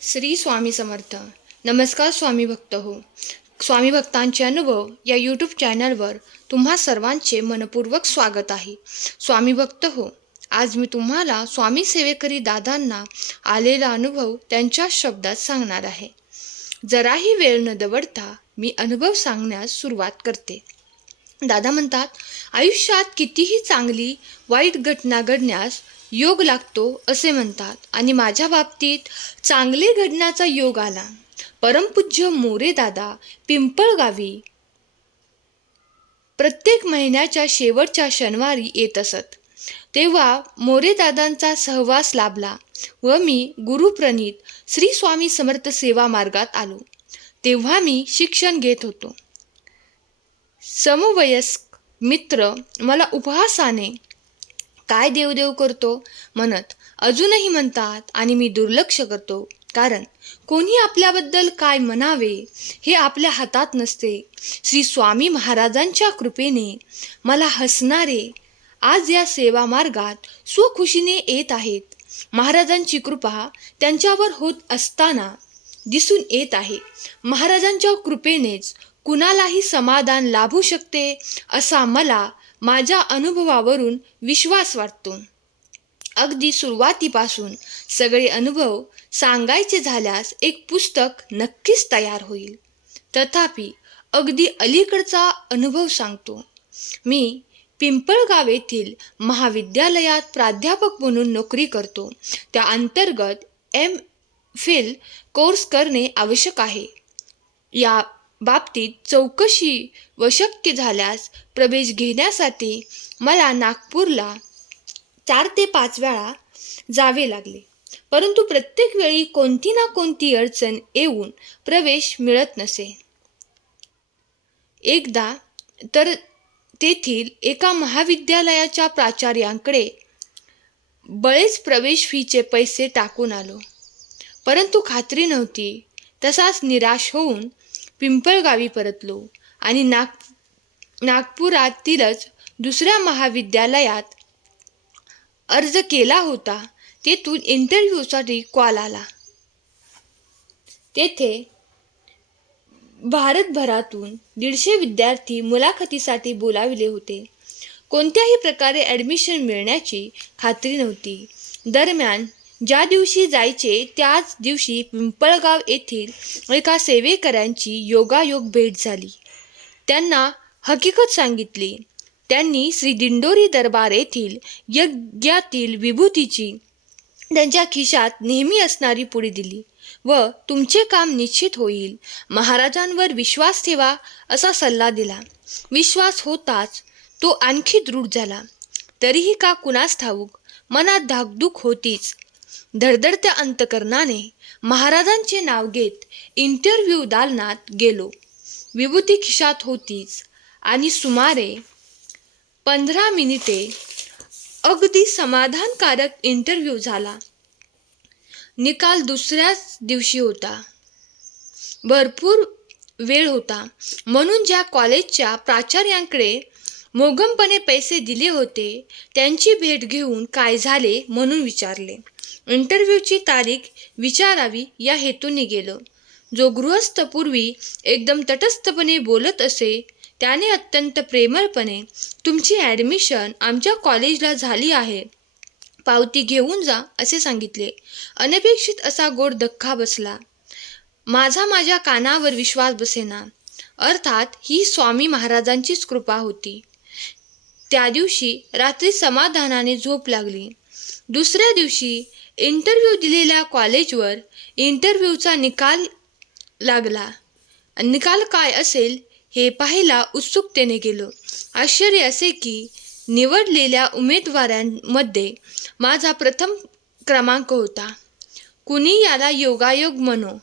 श्री स्वामी समर्थ. नमस्कार स्वामी भक्त हो. स्वामी भक्तांचे अनुभव या यूट्यूब चॅनलवर तुम्हा सर्वांचे मनपूर्वक स्वागत आहे. स्वामी भक्त हो, आज मी तुम्हाला स्वामी सेवेकरी दादांना आलेला अनुभव त्यांच्या शब्दात सांगणार आहे. जराही वेळ न दवडता मी अनुभव सांगण्यास सुरुवात करते. दादा म्हणतात, आयुष्यात कितीही चांगली वाईट घटना घडण्यास योग लागतो असे म्हणतात आणि माझ्या बाबतीत चांगले घडण्याचा योग आला. परमपूज्य मोरे दादा पिंपळगावी प्रत्येक महिन्याच्या शेवटच्या शनिवारी येत असत. तेव्हा मोरे दादांचा सहवास लाभला व मी गुरुप्रणीत श्री स्वामी समर्थ सेवा मार्गात आलो. तेव्हा मी शिक्षण घेत होतो. समवयस्क मित्र मला उपहासाने काय देवदेव करतो म्हणत अजूनही म्हणतात आणि मी दुर्लक्ष करतो, कारण कोणी आपल्याबद्दल काय म्हणावे हे आपल्या हातात नसते. श्री स्वामी महाराजांच्या कृपेने मला हसणारे आज या सेवा मार्गात स्वखुशीने येत आहेत. महाराजांची कृपा त्यांच्यावर होत असताना दिसून येत आहे. महाराजांच्या कृपेनेच कुणालाही समाधान लाभू शकते असा मला माझ्या अनुभवावरून विश्वास वाटतो. अगदी सुरुवातीपासून सगळे अनुभव सांगायचे झाल्यास एक पुस्तक नक्कीच तयार होईल. तथापि अगदी अलीकडचा अनुभव सांगतो. मी पिंपळगाव येथील महाविद्यालयात प्राध्यापक म्हणून नोकरी करतो. त्या अंतर्गत MPhil कोर्स करणे आवश्यक आहे. या बाबतीत चौकशी व शक्य झाल्यास प्रवेश घेण्यासाठी मला नागपूरला 4 ते 5 वेळा जावे लागले, परंतु प्रत्येक वेळी कोणती ना कोणती अडचण येऊन प्रवेश मिळत नसे. एकदा तर तेथील एका महाविद्यालयाच्या प्राचार्यांकडे बळेच प्रवेश फीचे पैसे टाकून आलो, परंतु खात्री नव्हती. तसाच निराश होऊन पिंपळगावी परतलो आणि नागपुरातीलच दुसऱ्या महाविद्यालयात अर्ज केला होता. तेथून इंटरव्ह्यूसाठी कॉल आला. तेथे भारतभरातून 150 विद्यार्थी मुलाखतीसाठी बोलाविले होते. कोणत्याही प्रकारे ॲडमिशन मिळण्याची खात्री नव्हती. दरम्यान ज्या दिवशी जायचे त्याच दिवशी पिंपळगाव येथील एका सेवेकऱ्यांची योगायोग भेट झाली. त्यांना हकीकत सांगितली. त्यांनी श्री दिंडोरी दरबार येथील यज्ञातील विभूतीची त्यांच्या खिशात नेहमी असणारी पुडी दिली व तुमचे काम निश्चित होईल, महाराजांवर विश्वास ठेवा असा सल्ला दिला. विश्वास होताच तो आणखी दृढ झाला. तरीही का कुणास ठाऊक मनात धाकधूक होतीच. धडधडत्या अंतकरणाने महाराजांचे नाव घेत इंटरव्ह्यू दालनात गेलो. विभूती खिशात होतीच आणि सुमारे 15 मिनिटे अगदी समाधानकारक इंटरव्ह्यू झाला. निकाल दुसऱ्याच दिवशी होता. भरपूर वेळ होता म्हणून ज्या कॉलेजच्या प्राचार्यांकडे मोघमपणे पैसे दिले होते त्यांची भेट घेऊन काय झाले म्हणून विचारले. इंटरव्ह्यूची तारीख विचारावी या हेतूने गेलो. जो गृहस्थ पूर्वी एकदम तटस्थपणे बोलत असे त्याने अत्यंत प्रेमळपणे तुमची ॲडमिशन आमच्या कॉलेजला झाली आहे, पावती घेऊन जा असे सांगितले. अनपेक्षित असा गोड धक्का बसला. माझ्या कानावर विश्वास बसेना. अर्थात ही स्वामी महाराजांचीच कृपा होती. त्या दिवशी रात्री समाधानाने झोप लागली. दुसऱ्या दिवशी इंटरव्ह्यू दिलेल्या कॉलेजवर इंटरव्ह्यूचा निकाल लागला. निकाल काय असेल हे पाहायला उत्सुकतेने गेलो. आश्चर्य असे की निवडलेल्या उमेदवारांमध्ये माझा प्रथम क्रमांक होता. कुणी याला योगायोग म्हणो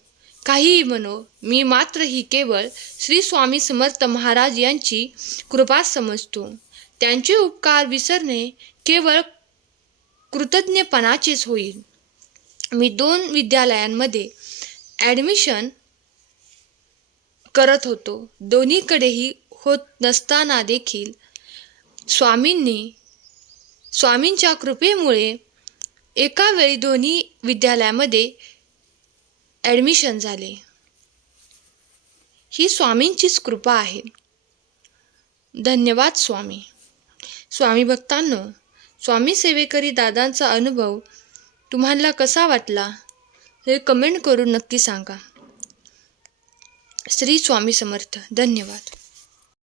काहीही म्हणो, मी मात्र ही केवळ श्री स्वामी समर्थ महाराज यांची कृपा समजतो. त्यांचे उपकार विसरणे केवळ कृतज्ञपणाचेच होईल. मी 2 विद्यालयांमध्ये ॲडमिशन करत होतो. दोन्हीकडेही होत नसताना देखील स्वामींच्या कृपेमुळे एका वेळी दोन्ही विद्यालयामध्ये ॲडमिशन झाले. ही स्वामींचीच कृपा आहे. धन्यवाद स्वामी. स्वामी भक्तांनो, स्वामी सेवेकरी दादांचा अनुभव तुम्हाला कसा वाटला हे कमेंट करून नक्की सांगा. श्री स्वामी समर्थ. धन्यवाद.